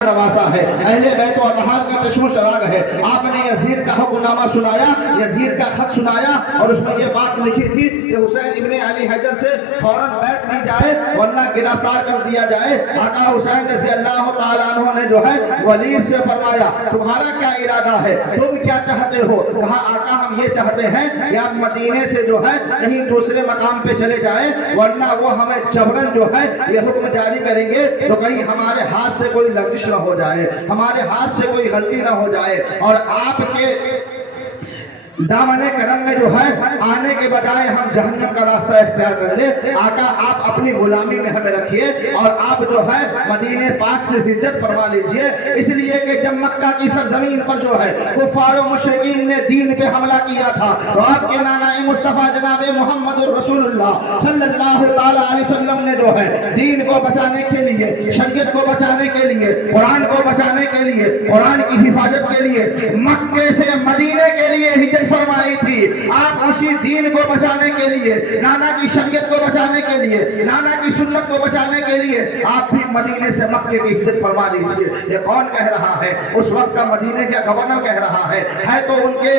نواسا ہے، اہل بیت و اطہار کا چشم و چراغ ہے۔ آپ نے یزید کا حکم نامہ سنایا، یزید کا خط سنایا اور اس میں یہ بات لکھی تھی کہ حسین ابن علی حیدر سے فوراً بیعت لی جائے ورنہ گرفتار کر دیا جائے۔ آقا حسین رضی اللہ تعالیٰ عنہ نے جو ہے ولید سے فرمایا تمہارا کیا ارادہ ہے، تم کیا چاہتے ہو؟ کہا آقا ہم یہ چاہتے ہیں کہ آپ مدینے سے جو ہے کہیں دوسرے مقام پہ چلے جائیں ورنہ وہ ہمیں جبرن جو ہے یہ حکم جاری کریں گے تو کہیں ہمارے ہاتھ سے کوئی لغزش نہ ہو جائے، ہمارے ہاتھ سے کوئی غلطی نہ ہو جائے اور آپ کے دامن کرم میں جو ہے آنے کے بجائے ہم جہنم کا راستہ اختیار کر لیں۔ آقا آپ اپنی غلامی میں ہمیں رکھیے اور آپ جو ہے مدینہ پاک سے ہجرت فرما لیجئے، اس لیے کہ جب مکہ کی سرزمین پر جو ہے کفار و مشرکین نے دین پہ حملہ کیا تھا تو آپ کے نانا مصطفیٰ جناب محمد رسول اللہ صلی اللہ تعالیٰ علیہ وسلم نے جو ہے دین کو بچانے کے لیے، شریعت کو بچانے کے لیے، قرآن کو بچانے کے لیے، قرآن کی حفاظت کے لیے مکے سے مدینے کے لیے ہجرت فرمائی تھی۔ آپ اسی دین کو بچانے کے لیے، نانا کی شریعت کو بچانے کے لیے، نانا کی سنت کو بچانے کے لیے آپ بھی مدینے سے مکے کی ہجرت فرما لیجئے۔ یہ کون کہہ رہا ہے؟ اس وقت کا مدینے کا گورنر کہہ رہا ہے تو ان کے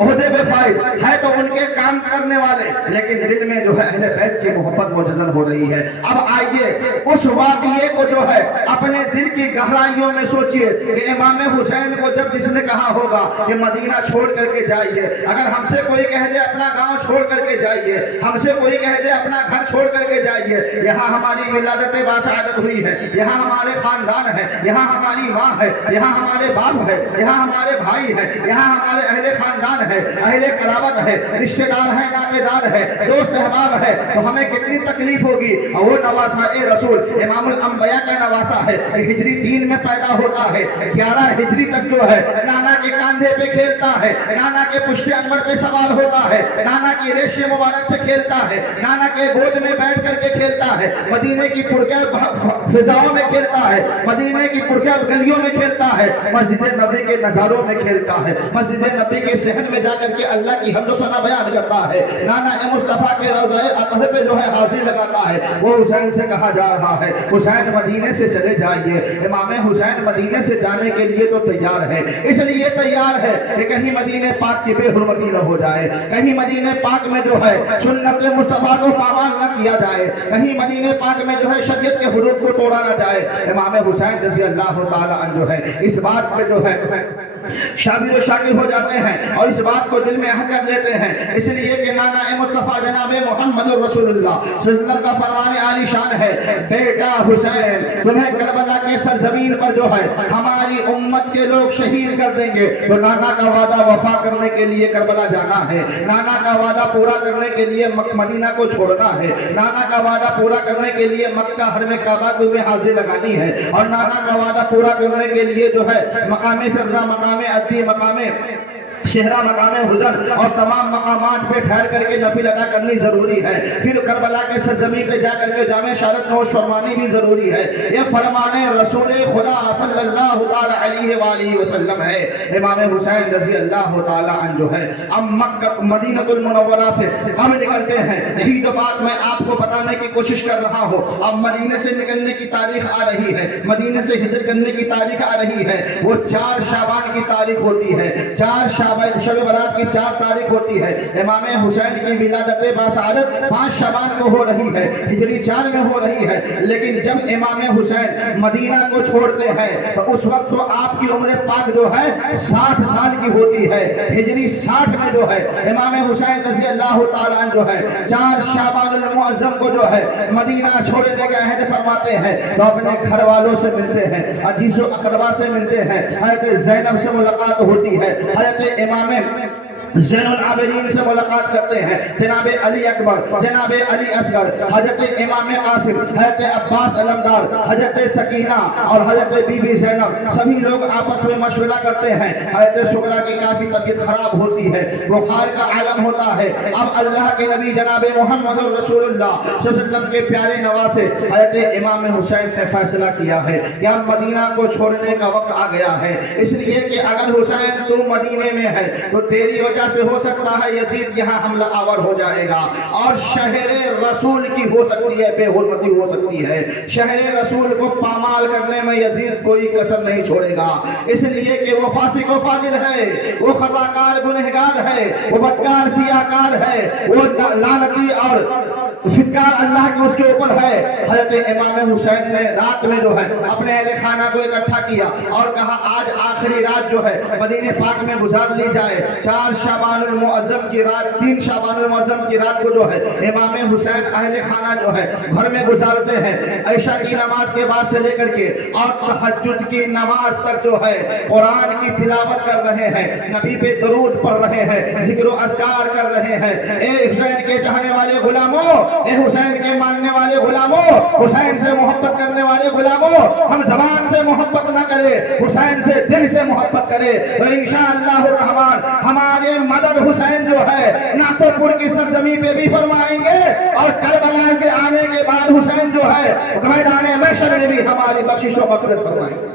عہدے پہ فائز ہے تو ان کے کام کرنے والے، لیکن دل میں جو ہے اہل بیت کی محبت مجزن ہو رہی ہے۔ اب آئیے اس واقعے کو جو ہے اپنے دل کی گہرائیوں میں سوچئے کہ امام حسین کو جب جس نے کہا ہوگا کہ مدینہ چھوڑ کر کے جائیے، اگر ہم سے کوئی کہہ دے اپنا گاؤں چھوڑ کر کے جائیے، ہم سے کوئی کہہ دے اپنا گھر چھوڑ کر کے جائیے، یہاں ہماری ولادت باسعادت ہوئی ہے، یہاں ہمارے خاندان ہے، یہاں ہماری ماں ہے، یہاں ہمارے باپ ہے، یہاں ہمارے بھائی ہے، یہاں ہمارے اہل خاندان ہے، اہل قرابت ہے، رشتہ دار ہے، ناطے دار ہے، دوست احباب ہے، تو ہمیں کتنی تکلیف ہوگی۔ اور وہ نواسہ رسول امام الانبیاء کا نواسہ ہے، ہجری 3 میں پیدا ہوتا ہے، 11 ہجری تک جو ہے نانا کے کاندھے پہ کھیلتا ہے، نانا کے پشت انور پہ سوار ہوتا ہے، نانا کی ریشم مبارک سے کھیلتا ہے، نانا کے گود میں بیٹھ کر کے کھیلتا ہے، مدینے کی پرکے فضاؤں میں کھیلتا ہے، مدینے کی پرکے گلیوں میں کھیلتا ہے، مسجد نبی کے نظاروں میں کھیلتا ہے، مسجد نبی کے صحن میں جا کر کے اللہ کی حمد و ثنا بیان کرتا ہے، نانا مصطفیٰ کے روضہ اطہر پہ جو ہے حاضری لگاتا ہے۔ وہ حسین سے کہا جا رہا ہے حسین مدینے سے چلے جائیے۔ امام حسین مدینے سے جانے کے لیے تو تیار ہے، اس لیے تیار ہے کہ کہیں مدینہ پاک کی بے حرمتی نہ ہو جائے، کہیں مدینہ پاک میں جو ہے سنت مصطفیٰ کو پامال نہ کیا جائے، کہیں مدینہ پاک میں جو ہے شریعت کے حدود کو توڑا نہ جائے۔ امام حسین رضی اللہ تعالیٰ عنہ جو ہے اس بات پہ جو ہے شامل و شاکل ہو جاتے ہیں اور اس بات کو دل میں اہم کر لیتے ہیں، اس لیے کہ نانا مصطفیٰ جناب محمد رسول اللہ صلی اللہ علیہ وسلم کا فرمان عالی شان ہے، بیٹا حسین تمہیں کربلا کے سرزمین پر جو ہے ہماری امت کے لوگ شہید کر دیں گے، تو نانا کا وعدہ وفا کرنے کے لیے کربلا جانا ہے، نانا کا وعدہ پورا کرنے کے لیے مدینہ کو چھوڑنا ہے، نانا کا وعدہ پورا کرنے کے لیے مکہ حرم کعبہ میں حاضری لگانی ہے، اور نانا کا وعدہ پورا کرنے کے لیے جو ہے مقام سرا، مقام عدی، مقام شہرہ، مقام حضر اور تمام مقامات پہ ٹھہر کر کے نفل ادا کرنی ضروری ہے، پھر کربلا کے سرزمین پہ جا کر کے جامع شہادت نوش فرمانی بھی ضروری ہے۔ یہ فرمان رسول خدا صلی اللہ علیہ وآلہ وسلم ہے۔ امام حسین رضی اللہ تعالیٰ عنہ جو ہے اب مکہ مدینہ المنورہ سے ہم نکلتے ہیں، یہی تو بات میں آپ کو بتانے کی کوشش کر رہا ہوں۔ اب مدینہ سے نکلنے کی تاریخ آ رہی ہے، مدینہ سے ہجرت کرنے کی تاریخ آ رہی ہے، وہ 4 شعبان کی تاریخ ہوتی ہے، 4 شب برات کی 4 تاریخ ہوتی ہے۔ امام حسین کی ولادت باسعادت 5 شعبان کو ہو رہی ہے، ہجری 4 میں ہو رہی ہے، لیکن جب امام حسین مدینہ کو چھوڑتے ہیں تو اس وقت تو آپ کی عمر پاک جو ہے 60 سال کی ہوتی ہے، ہجری 60 میں جو ہے امام حسین رضی اللہ تعالیٰ عنہ جو ہے 4 شعبان المعظم کو جو ہے مدینہ چھوڑنے کا عہد فرماتے ہیں، تو اپنے گھر والوں سے ملتے ہیں، عزیز و اقربا سے ملتے ہیں، حضرت زینب سے ملاقات ہوتی ہے، حضرت امام زین العابدین سے ملاقات کرتے ہیں، جناب علی اکبر، جناب علی اصغر، حضرت امام قاسم، حضرت عباس علمدار، حضرت سکینہ اور حضرت بی بی زینب، سبھی لوگ آپس میں مشورہ کرتے ہیں۔ حضرت سغرا کی کافی طبیعت خراب ہوتی ہے، بخار کا عالم ہوتا ہے۔ اب اللہ کے نبی جناب محمد رسول اللہ صلی اللہ علیہ وسلم کے پیارے نواسے حضرت امام حسین نے فیصلہ کیا ہے کہ اب مدینہ کو چھوڑنے کا وقت آ گیا ہے، اس لیے کہ اگر حسین تو مدینے میں ہے تو تیری وجہ وجہ سے ہو سکتا ہے یزید یہاں حملہ آور ہو جائے گا اور شہر رسول کی ہو سکتی ہے بے حرمتی ہو سکتی ہے. شہر رسول کو پامال کرنے میں یزید کوئی کسر نہیں چھوڑے گا، اس لیے کہ وہ فاسق و فاجر ہے، وہ خطاکار گنہگار ہے، وہ بدکار سیاہکار ہے، وہ لعنتی اور فکار اللہ کی اس کے اوپر ہے. حضرت امام حسین نے رات میں جو ہے اپنے اہل خانہ کو اکٹھا کیا اور کہا آج آخری رات جو ہے مدینہ پاک میں گزار لی جائے. 4 شعبان المعظم کی رات، 3 شعبان المعظم کی رات کو جو ہے امام حسین اہل خانہ جو ہے گھر میں گزارتے ہیں. عشاء کی نماز کے بعد سے لے کر کے اور تہجد کی نماز تک جو ہے قرآن کی تلاوت کر رہے ہیں، نبی پہ درود پڑھ رہے ہیں، ذکر و اذکار کر رہے ہیں. اے حسین کے چاہنے والے غلاموں، اے حسین کے ماننے والے غلاموں، حسین سے محبت کرنے والے غلاموں، ہم زبان سے محبت نہ کرے، حسین سے دل سے محبت کرے تو انشاءاللہ الرحمن ہمارے مدد حسین جو ہے ناتھو پور کی سرزمین پہ بھی فرمائیں گے اور کربلا کے آنے کے بعد حسین جو ہے میدان محشر میں بھی ہماری بخشش و مغفرت فرمائیں گے.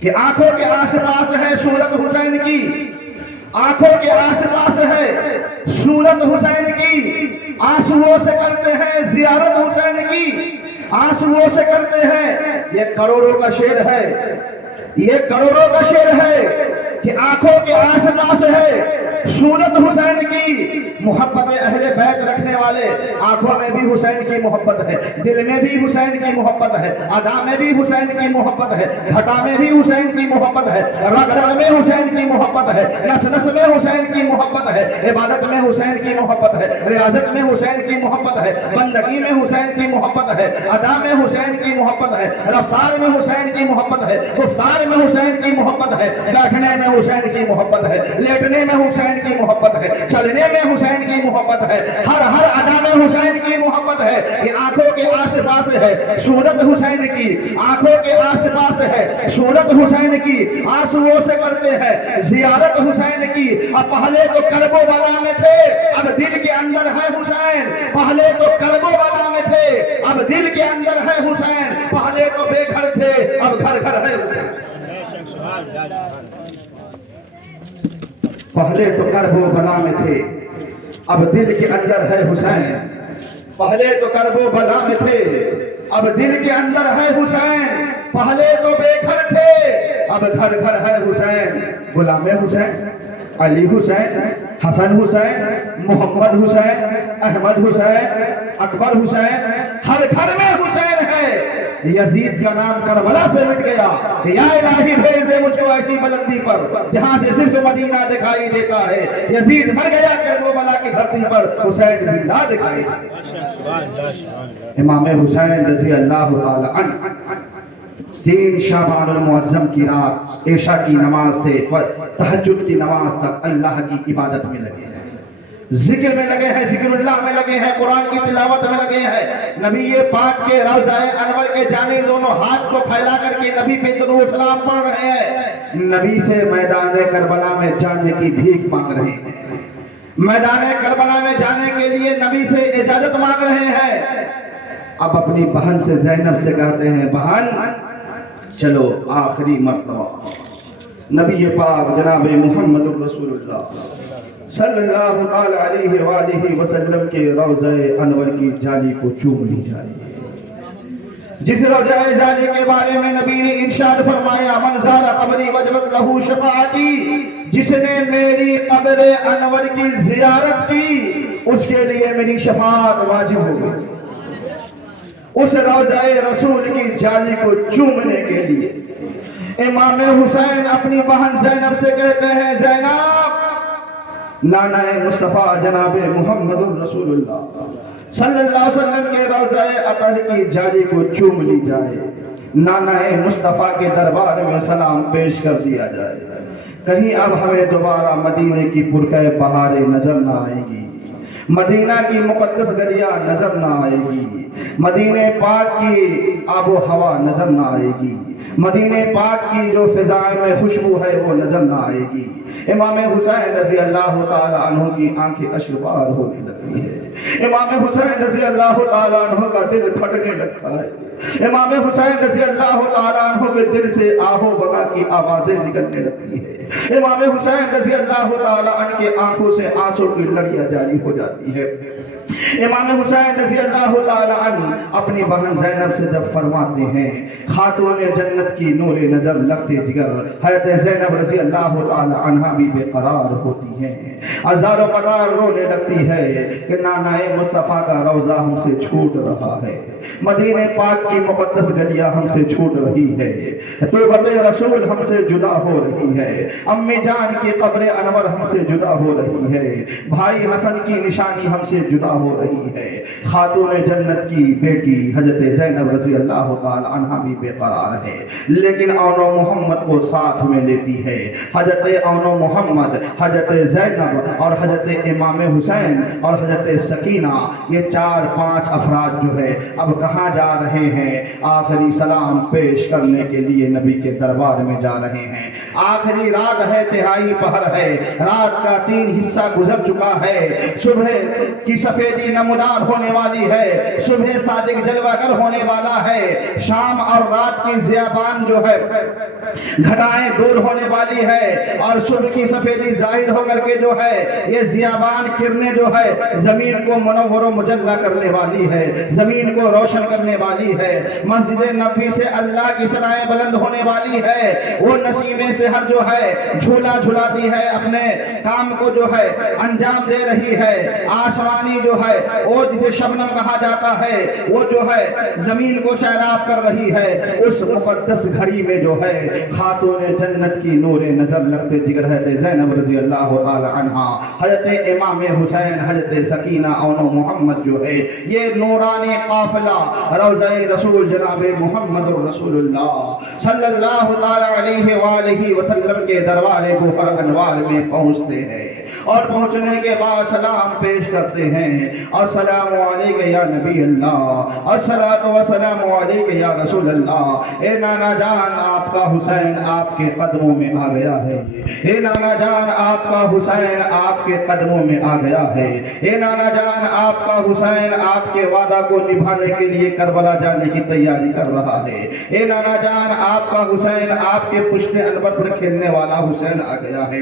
کہ آنکھوں کے آس پاس ہے صورت حسین کی، آنکھوں کے آس پاس ہے صورت حسین کی، آنسوؤں سے کرتے ہیں زیارت حسین کی، آنسوؤں سے کرتے ہیں. یہ کروڑوں کا شعر ہے، یہ کروڑوں کا شعر ہے کہ آنکھوں کے آس پاس ہے صورت حسین کی. محبت اہل بیت رکھنے والے آنکھوں میں بھی حسین کی محبت ہے، دل میں بھی حسین کی محبت ہے، ادا میں بھی حسین کی محبت ہے، گھٹا میں بھی حسین کی محبت ہے، رگ رگ میں حسین کی محبت ہے، نس نس میں حسین کی محبت ہے، عبادت میں حسین کی محبت ہے، ریاضت میں حسین کی محبت ہے، بندگی میں حسین کی محبت ہے، ادا میں حسین کی محبت ہے، رفتار میں حسین کی محبت ہے، گفتار میں حسین کی محبت ہے، بیٹھنے میں حسین کی محبت ہے، لیٹنے میں حسین کی محبت ہے، چلنے میں حسین کی محبت ہے، ہر ادا میں حسین کی محبت ہے. یہ آنکھوں کے آس پاس ہے صورت حسین کی، آنکھوں کے آس پاس ہے صورت حسین کی، آنسوؤں سے کرتے ہیں زیارت حسین کی. اب پہلے تو قلب و بلا میں تھے، اب دل کے اندر ہے حسین. پہلے تو قلب و بلا میں تھے، اب دل کے اندر ہے حسین. پہلے تو بے گھر تھے، اب گھر گھر ہے حسین. پہلے تو کرب و بلا میں تھے، اب دل کے اندر ہے حسین. پہلے تو کرب و بلا میں تھے، اب دل کے اندر ہے حسین. پہلے تو بے گھر تھے، اب گھر گھر ہے حسین. غلام حسین، علی حسین، حسن حسین، محمد حسین، احمد حسین، اکبر حسین، ہر گھر میں حسین ہے. یزید کا نام کربلا سے مٹ گیا. یا الہی بھیج دے مجھ کو ایسی بلندی پر جہاں سے صرف مدینہ دکھائی دیتا ہے. یزید مر گیا کربلا کی دھرتی پر، حسین زندہ دکھائی دیتا. امام حسین رضی اللہ تعالی عنہ 3 شعبان المعظم کی رات عشاء کی نماز سے تہجد کی نماز تک اللہ کی عبادت میں لگے ہیں، ذکر میں لگے ہیں، ذکر اللہ میں لگے ہیں، قرآن کی تلاوت میں لگے ہیں. نبی پاک کے روضہ انور کے جانب دونوں ہاتھ کو پھیلا کر کے نبی پہ درود و سلام پڑھ رہے ہیں. نبی سے میدان کربلا میں جانے کی بھیک مانگ رہے ہیں، میدان کربلا میں جانے کے لیے نبی سے اجازت مانگ رہے ہیں. اب اپنی بہن سے زینب سے کہتے ہیں بہن چلو آخری مرتبہ نبی پاک جناب محمد رسول اللہ صلی اللہ علیہ وآلہ وسلم کے روضہ انور کی جالی کو چوم لی جائے. جس روضہ جالی کے بارے میں نبی نے ارشاد فرمایا من زار قبری وجبت لہو شفاعتی، جس نے میری قبر انور کی زیارت کی اس کے لیے میری شفاعت واجب ہو گئی. اس روضہ رسول کی جالی کو چومنے کے لیے امام حسین اپنی بہن زینب سے کہتے ہیں زینب نانا مصطفیٰ جناب محمد رسول اللہ صلی اللہ علیہ وسلم کے روضہ اطہر کی جالی کو چوم لی جائے، نانا مصطفیٰ کے دربار میں سلام پیش کر دیا جائے. کہیں اب ہمیں دوبارہ مدینے کی پرخے بہاریں نظر نہ آئے گی، مدینہ کی مقدس گلیاں نظر نہ آئے گی، مدینہ پاک کی آب و ہوا نظر نہ آئے گی، مدینہ پاک کی جو فضائیں میں خوشبو ہے وہ نظر نہ آئے گی. امام حسین رضی اللہ تعالی عنہ کی آنکھیں اشکبار ہونے لگتی ہے. امام حسین رضی اللہ تعالیٰ عنہ کا دل پھٹنے لگتا ہے. امام حسین رضی اللہ تعالیٰ عنہ کے دل سے آہو بگا کی آوازیں نکلنے لگتی ہے. امام حسین رضی اللہ تعالیٰ عنہ کے آنکھوں سے آنسوں کی لڑیاں جاری ہو جاتی ہے. امام حسین رضی اللہ تعالیٰ عنہ اپنی بہن زینب سے جب فرماتے ہیں خاتون جنت کی نور نظر لگتے جگر حضرت زینب رضی اللہ تعالیٰ عنہ بھی بے قرار ہوتی ہیں. ازار و قرار رونے لگتی ہے کہ نانا مصطفیٰ کا روضہ ہم سے چھوٹ رہا ہے, مدینہ پاک کی مقدس گلیاں ہم سے چھوٹ رہی ہے, تربت رسول ہم سے جدا ہو رہی ہے, امی جان کی قبر انور ہم سے جدا ہو رہی ہے, بھائی حسن کی نشانی ہم سے جدا ہو رہی ہے. خاتون جنت کی بیٹی حضرت زینب رضی اللہ تعالی عنہا بھی بے قرار ہے, لیکن اون و محمد کو ساتھ میں لیتی ہے. حضرت اون و محمد, حضرت زینب اور حضرت امام حسین اور حضرت سکینہ, یہ 4-5 افراد جو ہے اب کہاں جا رہے ہیں؟ آخری سلام پیش کرنے کے لیے نبی کے دربار میں جا رہے ہیں. آخری رات ہے, تہائی پہر ہے, رات کا 3 حصہ گزر چکا ہے, صبح کی سفیدی نمودار ہونے والی ہے, صبح صادق جلوہ گر ہونے والا ہے, شام اور رات کی ضیابان جو ہے گھٹائیں دور ہونے والی ہے, اور صبح کی سفیدی ظاہر ہو کر کے جو ہے یہ ضیابان کرنے جو ہے زمین کو منور و مجلہ کرنے والی ہے, زمین کو روشن کرنے والی ہے. مسجد نبی سے اللہ کی ثنائیں بلند ہونے والی ہے, وہ نسیمیں سے ہر جو ہے جھولا جھلاتی ہے, اپنے کام کو جو ہے انجام دے رہی ہے. آسمانی جو ہے وہ جسے شبنم کہا جاتا ہے وہ جو ہے زمین کو سیراب کر رہی ہے. اس مقدس گھڑی میں جو ہے خاتون جنت کی نور نظر لگتے جگر ہے زینب رضی اللہ تعالی عنہا, حضرت امام حسین, حضرت سکینہ اون محمد جو ہے یہ نورانی قافلہ روضہ رسول جناب محمد رسول اللہ صلی اللہ تعالی علیہ وآلہ وسلم کے دروازے گوہر انوار میں پہنچتے ہیں, اور پہنچنے کے بعد سلام پیش کرتے ہیں. السلام علیکم یا نبی اللہ, الصلاۃ والسلام علیکم یا رسول اللہ. اے نانا جان آپ کا حسین آپ کے قدموں میں آ گیا ہے, اے نانا جان آپ کا حسین آپ کے قدموں میں آ گیا ہے, اے نانا جان آپ کا حسین آپ کے وعدہ کو نبھانے کے لیے کربلا جانے کی تیاری کر رہا ہے, اے نانا جان آپ کا حسین آپ کے پشت انور پر کھیلنے والا حسین آ گیا ہے,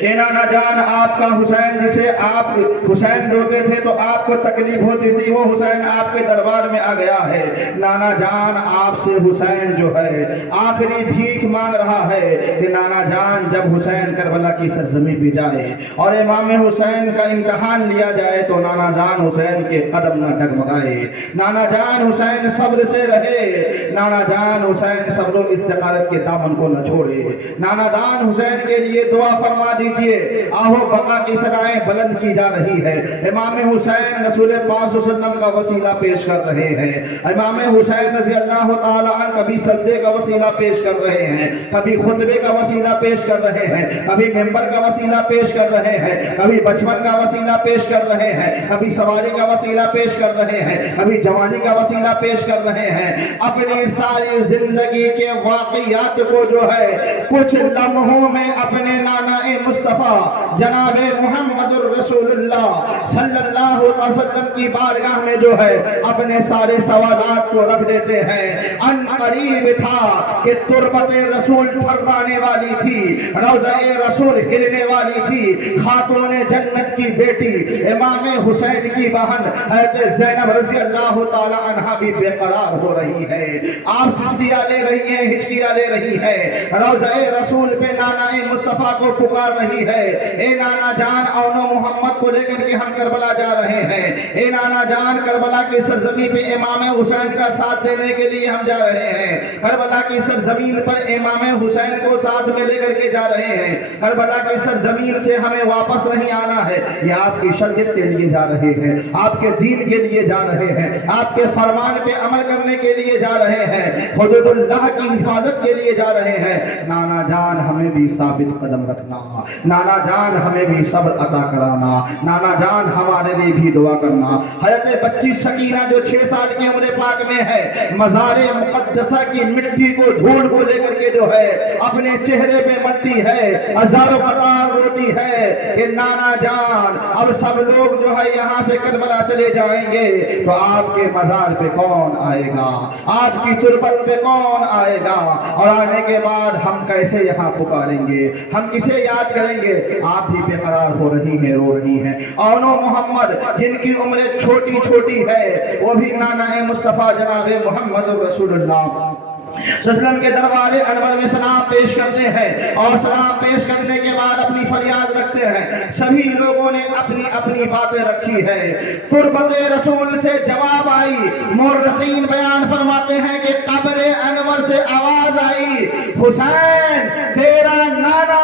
اے نانا جان آپ کا حسین جسے آپ حسین روتے تھے تو آپ کو تکلیف ہوتی تھی وہ حسین آپ کے دربار میں آ گیا ہے. نانا جان آپ سے حسین جو ہے آخری بھیک مانگ رہا ہے کہ نانا جان جب حسین کربلا کی سرزمین پہ جائے اور امام حسین کا امتحان لیا جائے تو نانا جان حسین کے قدم نہ ڈگمگائے, نانا جان حسین صبر سے رہے, نانا جان حسین صبر و استقامت کے دامن کو نہ چھوڑے. نانا جان حسین کے لیے دعا فرما دیجئے, آہو بقا کی صدائیں بلند کی جا رہی ہے. امام حسین رسول پاک صلی اللہ علیہ وسلم کا وسیلہ پیش کر رہے ہیں, امام حسین رضی اللہ تعالی عنہ کبھی سجدے کا وسیلہ پیش کر رہے ہیں, کبھی خطبے کا وسیلہ پیش کر رہے ہیں, کبھی منبر کا وسیلہ پیش کر رہے ہیں, کبھی بچپن کا وسیلہ پیش کر رہے ہیں, کبھی سواری کا وسیلہ پیش کر رہے ہیں, کبھی جوانی کا وسیلہ پیش کر رہے ہیں. اپنی ساری زندگی کے واقعات کو جو ہے کچھ لمحوں میں اپنے نانا مصطفیٰ جناب محمد الرسول اللہ صلی اللہ علیہ وسلم کی بارگاہ میں جو ہے اپنے سارے سوالات کو رکھ دیتے ہیں. ان قریب تھا کہ تربت رسول تھرانے والی تھی, روضہ رسول ہلنے والی تھی, خاتون جنت کی بیٹی امام حسین کی بہن حضرت زینب رضی اللہ تعالی عنہا بھی بے قرار ہو رہی ہے. آپ سسکیاں لے رہی ہیں, ہچکیاں لے رہی ہے, روضہ رسول پہ نانا مصطفیٰ کو پکار رہی ہے, اے نانا جان اون و محمد کو لے کر کے ہم کربلا جا رہے ہیں, اے نانا جان کربلا کی سرزمین پہ امام حسین کا ساتھ دینے کے لیے ہم جا رہے ہیں, کربلا کی سرزمین پر امام حسین کو ساتھ میں لے کر کے جا رہے ہیں, کربلا کی سرزمین سے ہمیں واپس نہیں آنا ہے. یہ آپ کی شریعت کے لیے جا رہے ہیں, آپ کے دین کے لیے جا رہے ہیں, آپ کے فرمان پہ عمل کرنے کے لیے جا رہے ہیں, حدود اللہ کی حفاظت کے لیے جا رہے ہیں. نانا جان ہمیں بھی ثابت قدم رکھنا, نانا جان جان ہمیں بھی صبر عطا کرانا، نانا جان ہمارے لیے بھی دعا کرنا۔ حضرت بچی سکینہ جو 6 سال کی عمر پاک میں ہے، مزار مقدسہ کی مٹی کو دھول کو لے کر کے جو ہے اپنے چہرے پہ ملتی ہے، ہزاروں قطار روتی ہے کہ نانا جان اب سب لوگ جو ہے یہاں سے کربلا چلے جائیں گے تو آپ کے مزار پہ کون آئے گا، آپ کی تربت پہ کون آئے گا، اور آنے کے بعد ہم کیسے یہاں پکاریں گے، ہم کسے یاد کریں گے؟ آپ بھی بے قرار ہو رہی ہیں، رو رہی ہیں۔ اونو محمد جن کی عمر چھوٹی چھوٹی ہے، وہ بھی نانا مصطفیٰ جناب محمد رسول اللہ صلی اللہ علیہ وسلم کے دربار انور میں سلام پیش کرتے ہیں، اور سلام پیش کرنے کے بعد اپنی فریاد رکھتے ہیں۔ سبھی لوگوں نے اپنی اپنی باتیں رکھی ہے۔ تربت رسول سے جواب آئی۔ مورخین بیان فرماتے ہیں کہ قبر انور سے آواز آئی، حسین تیرا نانا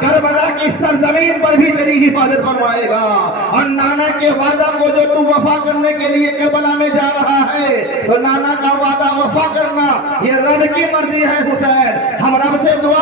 کربلا کی سرزمین پر بھی تیری حفاظت فرمائے گا، اور نانا کے وعدہ کو جو تو وفا کرنے کے لیے کربلا میں جا رہا ہے تو نانا کا وعدہ وفا کرنا یہ رب کی مرضی ہے۔ حسین ہم رب سے دعا